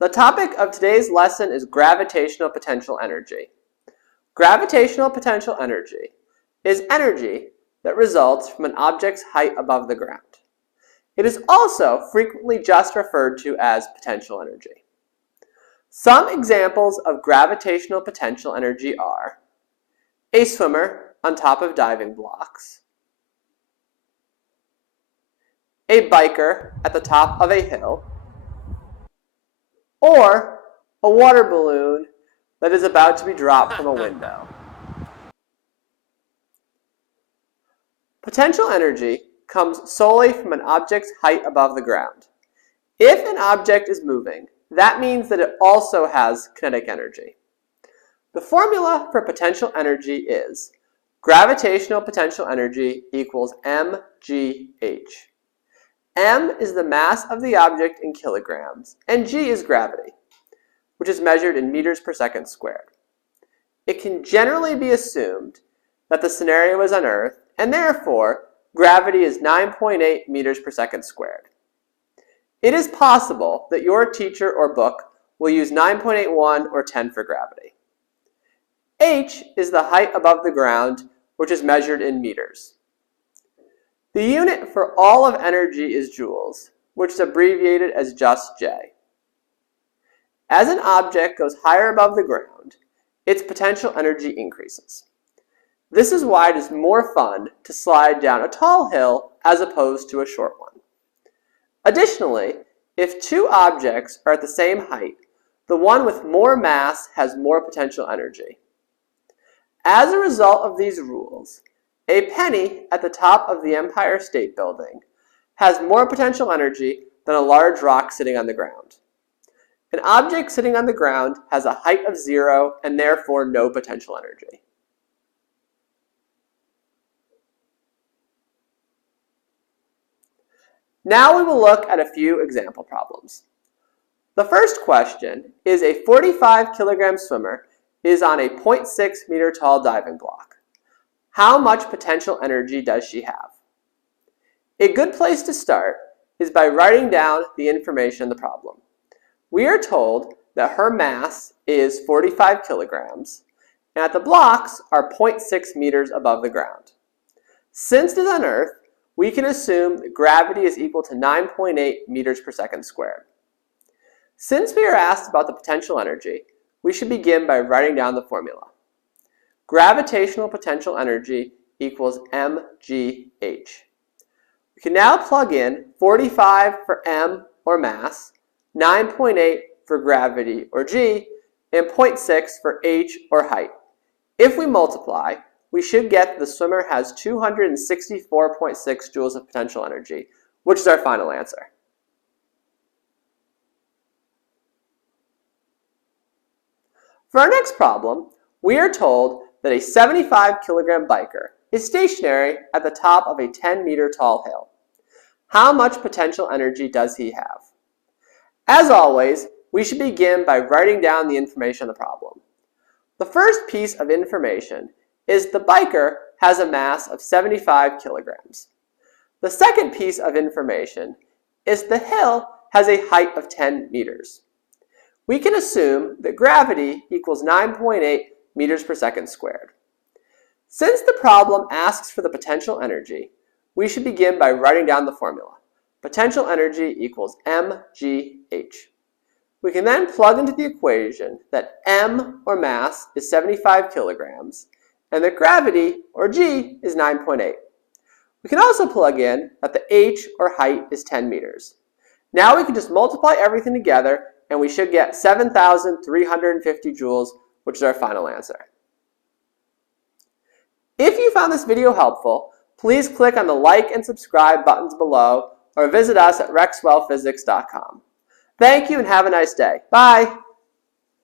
The topic of today's lesson is gravitational potential energy. Gravitational potential energy is energy that results from an object's height above the ground. It is also frequently just referred to as potential energy. Some examples of gravitational potential energy are a swimmer on top of diving blocks, a biker at the top of a hill, or a water balloon that is about to be dropped from a window. Potential energy comes solely from an object's height above the ground. If an object is moving, that means that it also has kinetic energy. The formula for potential energy is gravitational potential energy equals mgh. M is the mass of the object in kilograms, and g is gravity, which is measured in meters per second squared. It can generally be assumed that the scenario is on Earth, and therefore, gravity is 9.8 meters per second squared. It is possible that your teacher or book will use 9.81 or 10 for gravity. H is the height above the ground, which is measured in meters. The unit for all of energy is joules, which is abbreviated as just J. As an object goes higher above the ground, its potential energy increases. This is why it is more fun to slide down a tall hill as opposed to a short one. Additionally, if two objects are at the same height, the one with more mass has more potential energy. As a result of these rules, a penny at the top of the Empire State Building has more potential energy than a large rock sitting on the ground. An object sitting on the ground has a height of 0 and therefore no potential energy. Now we will look at a few example problems. The first question is a 45 kilogram swimmer is on a 0.6 meter tall diving block. How much potential energy does she have? A good place to start is by writing down the information in the problem. We are told that her mass is 45 kilograms and that the blocks are 0.6 meters above the ground. Since it is on Earth, we can assume that gravity is equal to 9.8 meters per second squared. Since we are asked about the potential energy, we should begin by writing down the formula. Gravitational potential energy equals mgh. We can now plug in 45 for m or mass, 9.8 for gravity or g, and 0.6 for h or height. If we multiply, we should get that the swimmer has 264.6 joules of potential energy, which is our final answer. For our next problem, we are told that a 75 kilogram biker is stationary at the top of a 10 meter tall hill. How much potential energy does he have? As always, we should begin by writing down the information of the problem. The first piece of information is the biker has a mass of 75 kilograms. The second piece of information is the hill has a height of 10 meters. We can assume that gravity equals 9.8 meters per second squared. Since the problem asks for the potential energy, we should begin by writing down the formula. Potential energy equals mgh. We can then plug into the equation that m, or mass, is 75 kilograms, and that gravity, or g, is 9.8. We can also plug in that the h, or height, is 10 meters. Now we can just multiply everything together, and we should get 7,350 joules, which is our final answer. If you found this video helpful, please click on the like and subscribe buttons below, or visit us at rexwellphysics.com. Thank you and have a nice day. Bye!